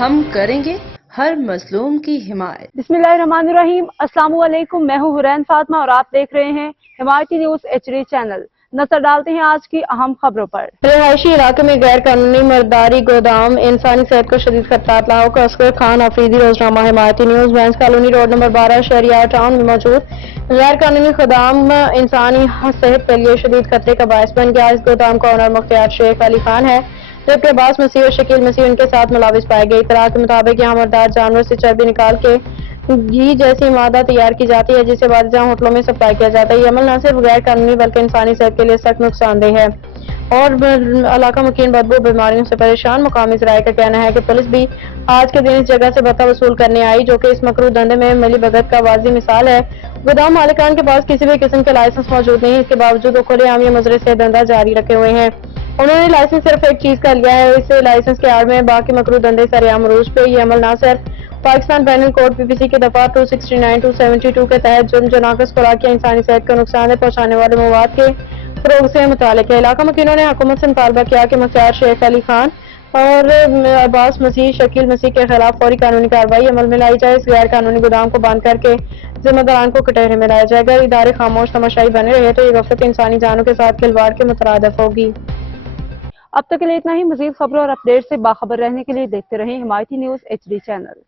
ہم کریں گے ہر مظلوم کی حمایت۔ بسم اللہ الرحمن الرحیم۔ السلام علیکم، میں ہوں حرین فاطمہ اور آپ دیکھ رہے ہیں حمایتی نیوز HD چینل۔ نظر ڈالتے ہیں آج کی اہم خبروں پر۔ رہائشی علاقے میں غیر قانونی مرداری گودام انسانی صحت کو شدید خطرات لاحق۔ اسکر خان آفریدی، روزنامہ Himayati news. Venus colony road number 12 Shehryar town میں موجود غیر قانونی گودام انسانی صحت کے لیے شدید خطرے کا باعث بن گیا۔ اس گودام کا اونر مختار شیخ علی خان ہے، جبکہ عباس مسیح اور شکیل مسیح ان کے ساتھ ملوث پائے گئے۔ اطلاع کے مطابق یہاں مردار جانور سے چربی نکال کے گھی جیسی مادہ تیار کی جاتی ہے، جسے بعد ازاں ہوٹلوں میں سپلائی کیا جاتا ہے۔ یہ عمل نہ صرف غیر قانونی بلکہ انسانی صحت کے لیے سخت نقصان دہ ہے اور علاقہ مکین بدبو بیماریوں سے پریشان۔ مقامی ذرائع کا کہنا ہے کہ پولیس بھی آج کے دن اس جگہ سے بھتہ وصول کرنے آئی، جو کہ اس مکروہ دھندے میں ملی بھگت کا واضح مثال ہے۔ گودام مالکان کے پاس کسی بھی قسم کے لائسنس موجود نہیں، اس کے باوجود وہ کھلے عام یہ مضرے سے دھندہ جاری رکھے ہوئے ہیں۔ انہوں نے لائسنس صرف ایک چیز کا لیا ہے، اس لائسنس کے آڑ میں باقی مکروہ دھندے سرعام عروج پہ۔ یہ عمل نہ صرف پاکستان پینل کوڈ PPC کی دفعہ 269 272 کے تحت جرم جو ناقص خوراک یا انسانی صحت کو نقصان دہ پہنچانے والے مواد کے فروغ سے متعلق ہے۔ علاقہ مکینوں نے حکومت سے مطالبہ کیا کہ مختار شیخ علی خان اور عباس مسیح شکیل مسیح کے خلاف فوری قانونی کارروائی عمل میں لائی جائے۔ اس غیر قانونی گودام کو بند کر کے ذمہ داران کو کٹہرے میں لایا جائے گا۔ ادارے خاموش تماشائی بنے رہے تو یہ غفلت انسانی جانوں کے ساتھ کھلواڑ کے مترادف ہوگی۔ اب تک کے لیے اتنا ہی۔ مزید خبروں اور اپڈیٹ سے باخبر رہنے کے لیے دیکھتے رہیں حمایتی نیوز HD چینل۔